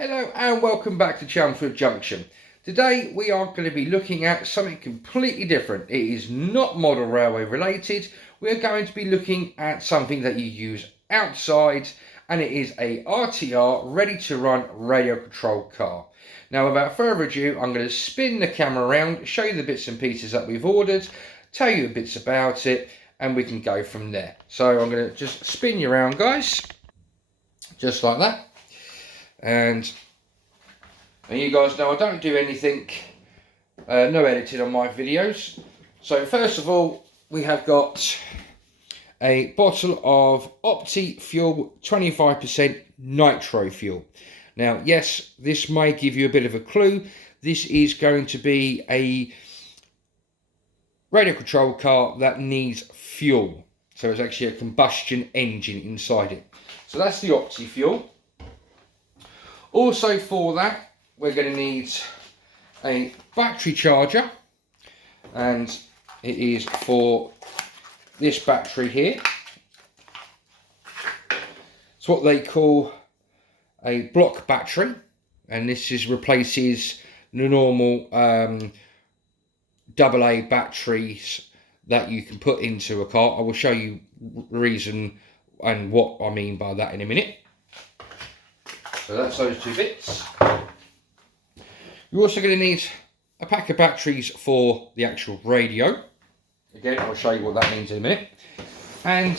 Hello and welcome back to Chelmswood Junction. Today we are going to be looking at something completely different. It is not model railway related. We are going to be looking at something that you use outside, and it is a RTR ready to run radio controlled car. Now without further ado, I'm going to spin the camera around, show you the bits and pieces that we've ordered, tell you bits about it, and we can go from there. So I'm going to just spin you around, guys, just like that. And you guys know I don't do anything, no editing on my videos. So first of all, we have got a bottle of Opti Fuel 25% nitro fuel. Now yes, this may give you a bit of a clue. This is going to be a radio controlled car that needs fuel. So it's actually a combustion engine inside it. So that's the Opti Fuel. Also for that, we're going to need a battery charger, and it is for this battery here. It's what they call a block battery, and this replaces the normal AA batteries that you can put into a car. I will show you the reason and what I mean by that in a minute. So that's those two bits. You're also going to need a pack of batteries for the actual radio. Again, I'll show you what that means in a minute. And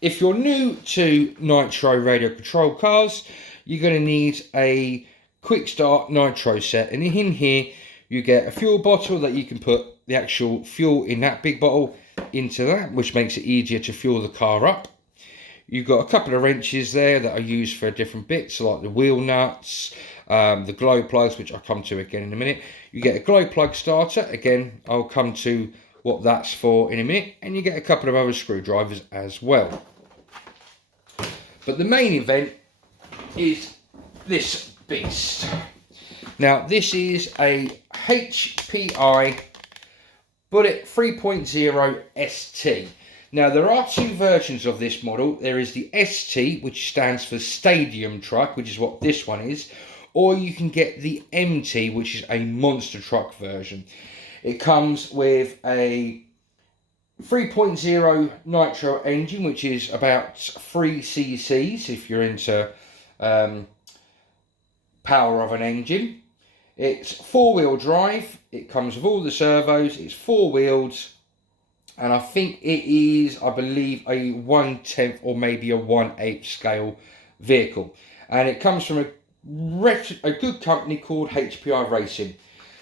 if you're new to nitro radio control cars, you're going to need a quick start nitro set. And in here, you get a fuel bottle that you can put the actual fuel in that big bottle into that, which makes it easier to fuel the car up. You've got a couple of wrenches there that are used for different bits, like the wheel nuts, the glow plugs, which I'll come to again in a minute. You get a glow plug starter. Again, I'll come to what that's for in a minute. And you get a couple of other screwdrivers as well. But the main event is this beast. Now, this is a HPI Bullet 3.0 ST. Now, there are two versions of this model. There is the ST, which stands for Stadium Truck, which is what this one is. Or you can get the MT, which is a monster truck version. It comes with a 3.0 nitro engine, which is about 3 cc's if you're into power of an engine. It's 4-wheel drive. It comes with all the servos. It's 4-wheeled. And I think it is, I believe, a 1/10 or maybe a 1/8 scale vehicle. And it comes from a good company called HPI Racing.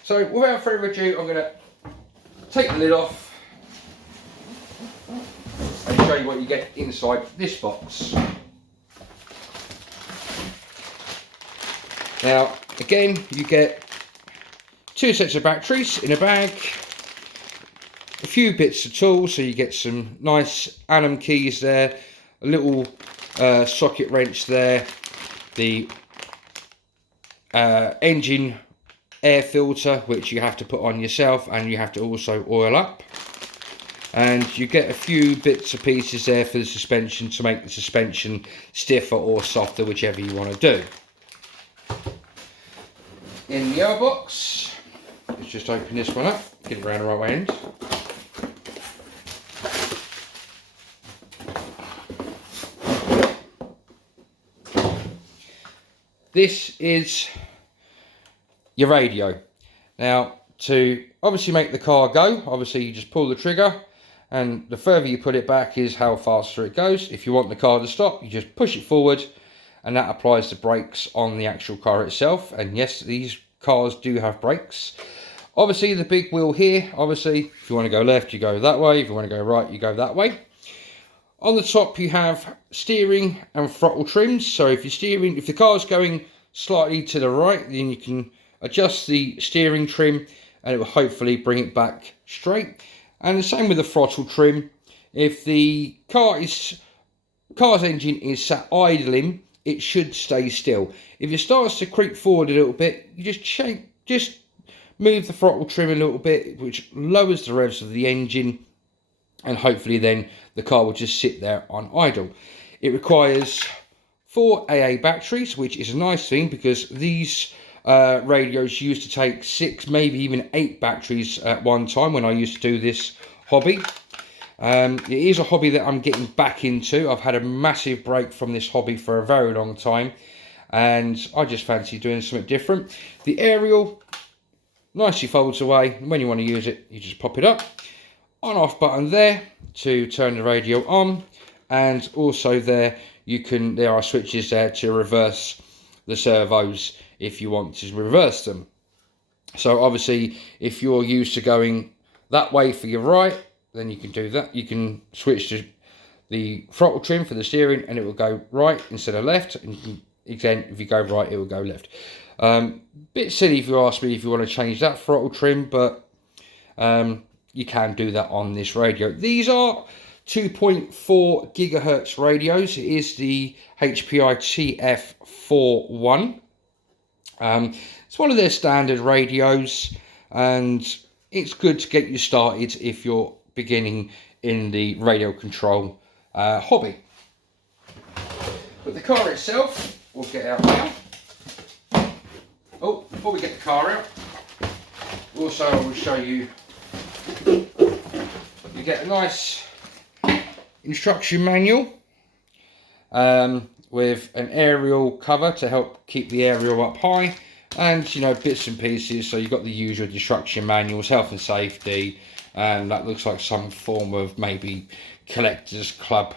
So without further ado, I'm going to take the lid off and show you what you get inside this box. Now, again, you get 2 sets of batteries in a bag. A few bits of tools, so you get some nice Allen keys there, a little socket wrench there, the engine air filter, which you have to put on yourself, and you have to also oil up. And you get a few bits and pieces there for the suspension to make the suspension stiffer or softer, whichever you want to do. In the other box, let's just open this one up, get it around the right end. This is your radio. Now, to obviously make the car go, obviously you just pull the trigger, and the further you put it back is how faster it goes. If you want the car to stop, you just push it forward, and that applies the brakes on the actual car itself. And yes, these cars do have brakes. Obviously, the big wheel here, obviously, if you want to go left, you go that way. If you want to go right, you go that way. On the top, you have steering and throttle trims. So if the car's going slightly to the right, then you can adjust the steering trim and it will hopefully bring it back straight. And the same with the throttle trim. If the car's engine is sat idling, it should stay still. If it starts to creep forward a little bit, you just move the throttle trim a little bit, which lowers the revs of the engine, and hopefully then the car will just sit there on idle. It requires 4 AA batteries, which is a nice thing because these radios used to take 6, maybe even 8 batteries at one time when I used to do this hobby. It is a hobby that I'm getting back into. I've had a massive break from this hobby for a very long time, and I just fancy doing something different. The aerial nicely folds away, and when you want to use it, you just pop it up. On-off button there to turn the radio on, and also there are switches there to reverse the servos if you want to reverse them. So obviously, if you're used to going that way for your right, then you can do that. You can switch to the throttle trim for the steering, and it will go right instead of left. And you can, again, if you go right, it will go left. Bit silly if you ask me if you want to change that throttle trim, but you can do that on this radio. These are 2.4 gigahertz radios. It is the HPI TF41. It's one of their standard radios, and it's good to get you started if you're beginning in the radio control hobby. But the car itself, we'll get out now. Oh, before we get the car out, also I will show you, you get a nice instruction manual with an aerial cover to help keep the aerial up high, and, you know, bits and pieces. So you've got the usual instruction manuals, health and safety, and that looks like some form of maybe collectors club,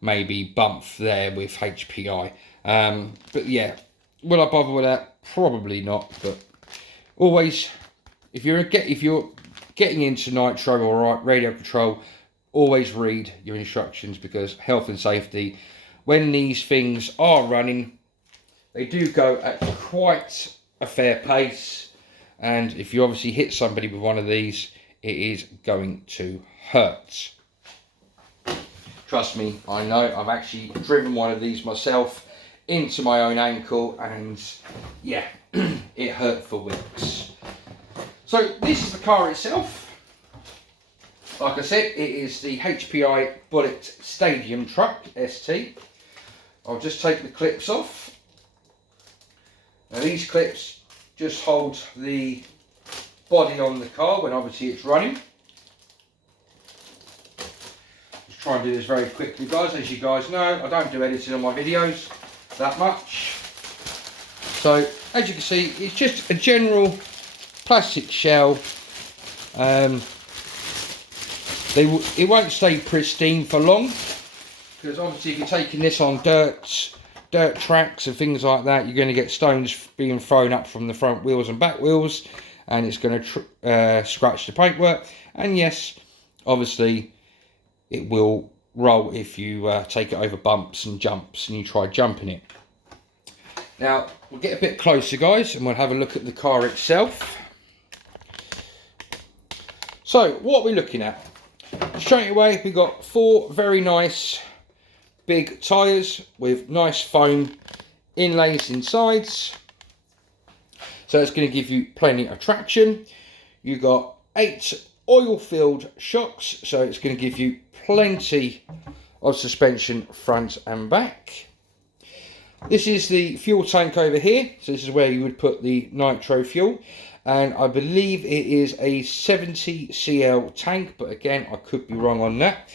maybe bump there with HPI. But yeah, will I bother with that? Probably not. But always, if you're getting into nitro or radio control, always read your instructions, because health and safety, when these things are running, they do go at quite a fair pace, and if you obviously hit somebody with one of these, it is going to hurt. Trust me, I know. I've actually driven one of these myself into my own ankle, and yeah, it hurt for weeks. So this is the car itself. Like I said, it is the HPI Bullet Stadium Truck ST. I'll just take the clips off. Now these clips just hold the body on the car when obviously it's running. Just try and do this very quickly, guys. As you guys know, I don't do editing on my videos that much. So as you can see, it's just a general plastic shell. It won't stay pristine for long, because obviously if you're taking this on dirt tracks and things like that, you're going to get stones being thrown up from the front wheels and back wheels, and it's going to scratch the paintwork. And yes, obviously it will roll if you take it over bumps and jumps and you try jumping it. Now we'll get a bit closer, guys, and we'll have a look at the car itself. So what we're looking at, straight away, we've got 4 very nice big tyres with nice foam inlays insides, so it's going to give you plenty of traction. You've got 8 oil-filled shocks, so it's going to give you plenty of suspension front and back. This is the fuel tank over here, so this is where you would put the nitro fuel, and I believe it is a 70 CL tank, but again, I could be wrong on that.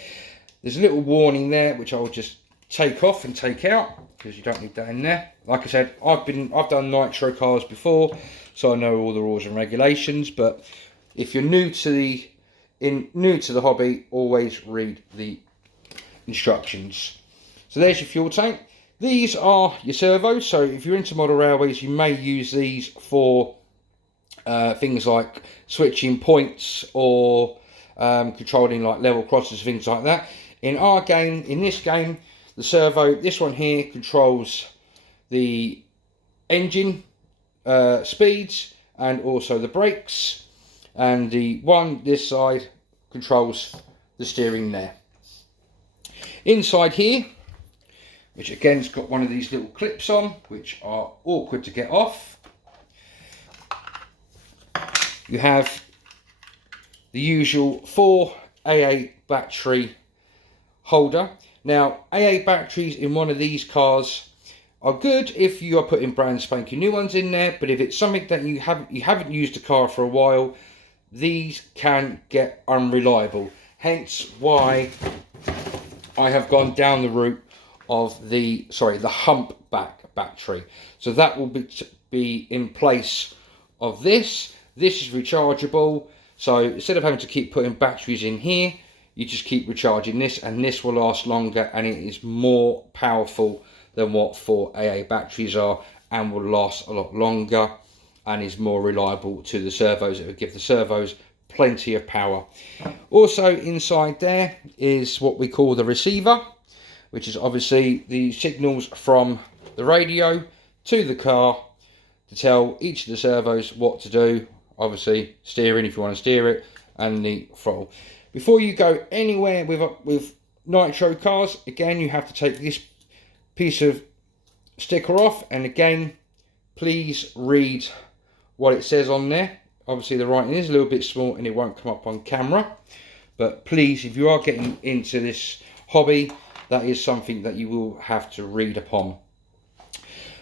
There's a little warning there, which I'll just take off and take out, because you don't need that in there. Like I said, I've done nitro cars before, so I know all the rules and regulations. But if you're new to the hobby, always read the instructions. So there's your fuel tank. These are your servos. So if you're into model railways, you may use these for things like switching points or controlling like level crosses, things like that. In this game, the servo, this one here, controls the engine speeds and also the brakes, and the one this side controls the steering there. Inside here, which again has got one of these little clips on, which are awkward to get off, you have the usual 4 AA battery holder. Now, AA batteries in one of these cars are good if you are putting brand spanking new ones in there, but if it's something that you haven't used the car for a while, these can get unreliable. Hence why I have gone down the route of the humpback battery. So that will be in place of this. This is rechargeable, so instead of having to keep putting batteries in here, you just keep recharging this, and this will last longer, and it is more powerful than what 4AA batteries are, and will last a lot longer, and is more reliable to the servos. It will give the servos plenty of power. Also inside there is what we call the receiver, which is obviously the signals from the radio to the car to tell each of the servos what to do. Obviously steering if you want to steer it, and the throttle. Before you go anywhere with nitro cars, again, you have to take this piece of sticker off, and again, please read what it says on there. Obviously the writing is a little bit small and it won't come up on camera, but please, if you are getting into this hobby, that is something that you will have to read upon.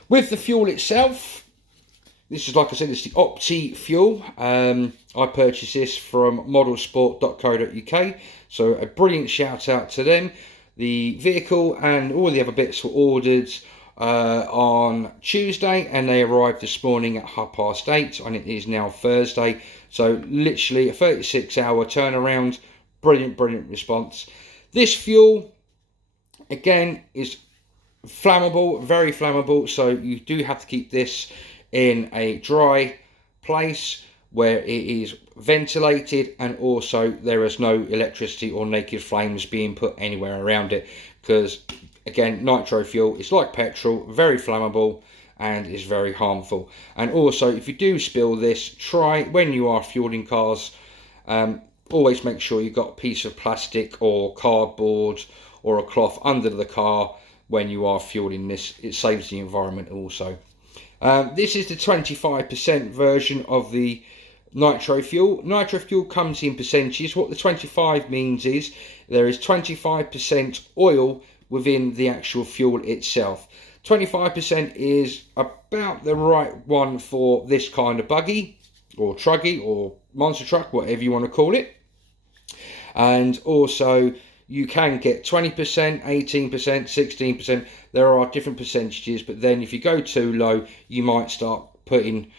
With the fuel itself, this is, like I said, it's the Opti fuel. I purchased this from modelsport.co.uk, so a brilliant shout out to them. The vehicle and all the other bits were ordered on Tuesday, and they arrived this morning at 8:30, and it is now Thursday. So literally a 36-hour turnaround. Brilliant response. This fuel, again, is flammable, very flammable, so you do have to keep this in a dry place where it is ventilated, and also there is no electricity or naked flames being put anywhere around it, because again, nitro fuel is like petrol, very flammable and is very harmful. And also, if you do spill this, try when you are fueling cars, always make sure you've got a piece of plastic or cardboard or a cloth under the car when you are fueling this. It saves the environment also. This is the 25% version of the nitro fuel. Nitro fuel comes in percentages. What the 25 means is there is 25% oil within the actual fuel itself. 25% is about the right one for this kind of buggy or truggy or monster truck, whatever you want to call it. And also you can get 20%, 18%, 16%. There are different percentages, but then if you go too low, you might start putting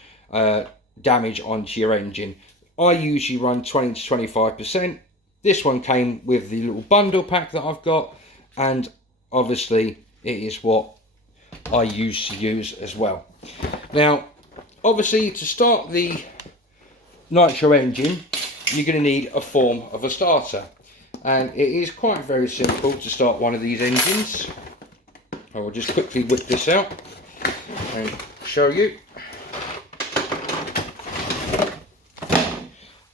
damage onto your engine. I usually run 20 to 25%. This one came with the little bundle pack that I've got, and obviously it is what I used to use as well. Now, obviously, to start the nitro engine, you're going to need a form of a starter, and it is quite very simple to start one of these engines. I will just quickly whip this out and show you.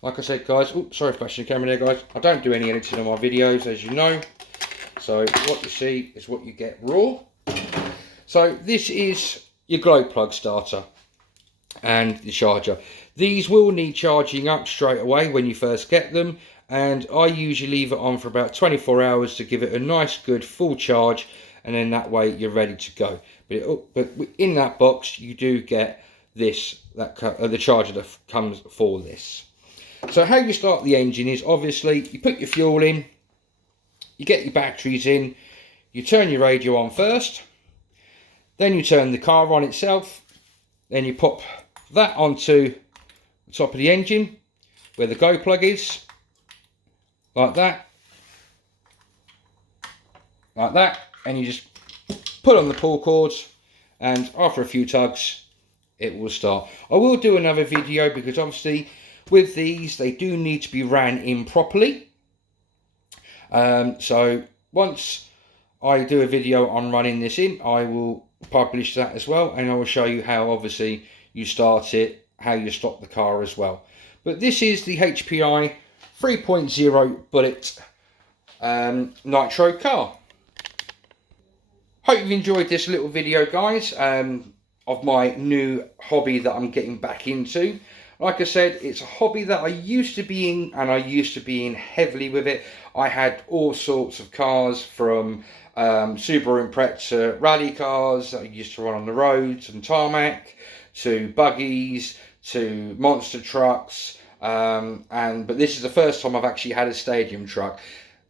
Like I said, guys, oops, sorry for flashing the camera there, guys. I don't do any editing on my videos, as you know. So what you see is what you get raw. So this is your glow plug starter and the charger. These will need charging up straight away when you first get them, and I usually leave it on for about 24 hours to give it a nice good full charge, and then that way you're ready to go. But in that box you do get this, the charger that comes for this. So how you start the engine is, obviously, you put your fuel in, you get your batteries in, you turn your radio on first, then you turn the car on itself, then you pop that onto the top of the engine where the glow plug is, like that, and you just put on the pull cords, and after a few tugs it will start. I will do another video because obviously with these they do need to be ran in properly. So once I do a video on running this in, I will publish that as well, and I will show you how obviously you start it, how you stop the car as well. But this is the HPI 3.0 Bullet nitro car. Hope you've enjoyed this little video, guys, of my new hobby that I'm getting back into. Like I said, it's a hobby that I used to be in, and I used to be in heavily with it. I had all sorts of cars, from Subaru Impreza rally cars that I used to run on the roads and tarmac, to buggies, to monster trucks, but this is the first time I've actually had a stadium truck.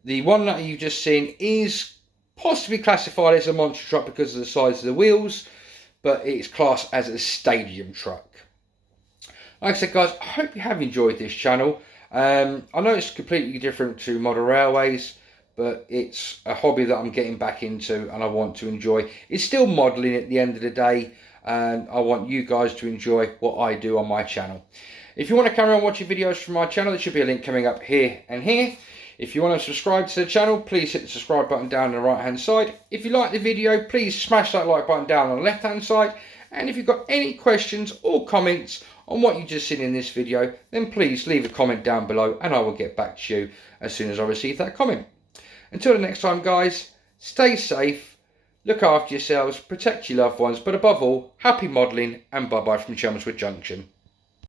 The one that you've just seen is possibly classified as a monster truck because of the size of the wheels, but it's classed as a stadium truck. Like I said, guys, I hope you have enjoyed this channel. I know it's completely different to model railways, but it's a hobby that I'm getting back into and I want to enjoy. It's still modelling at the end of the day, and I want you guys to enjoy what I do on my channel. If you want to carry on watching videos from my channel, there should be a link coming up here and here. If you want to subscribe to the channel, please hit the subscribe button down on the right hand side. If you like the video, please smash that like button down on the left hand side. And if you've got any questions or comments on what you just seen in this video, then please leave a comment down below and I will get back to you as soon as I receive that comment. Until the next time, guys, stay safe, look after yourselves, protect your loved ones, but above all, happy modelling, and bye bye from Chelmswood Junction.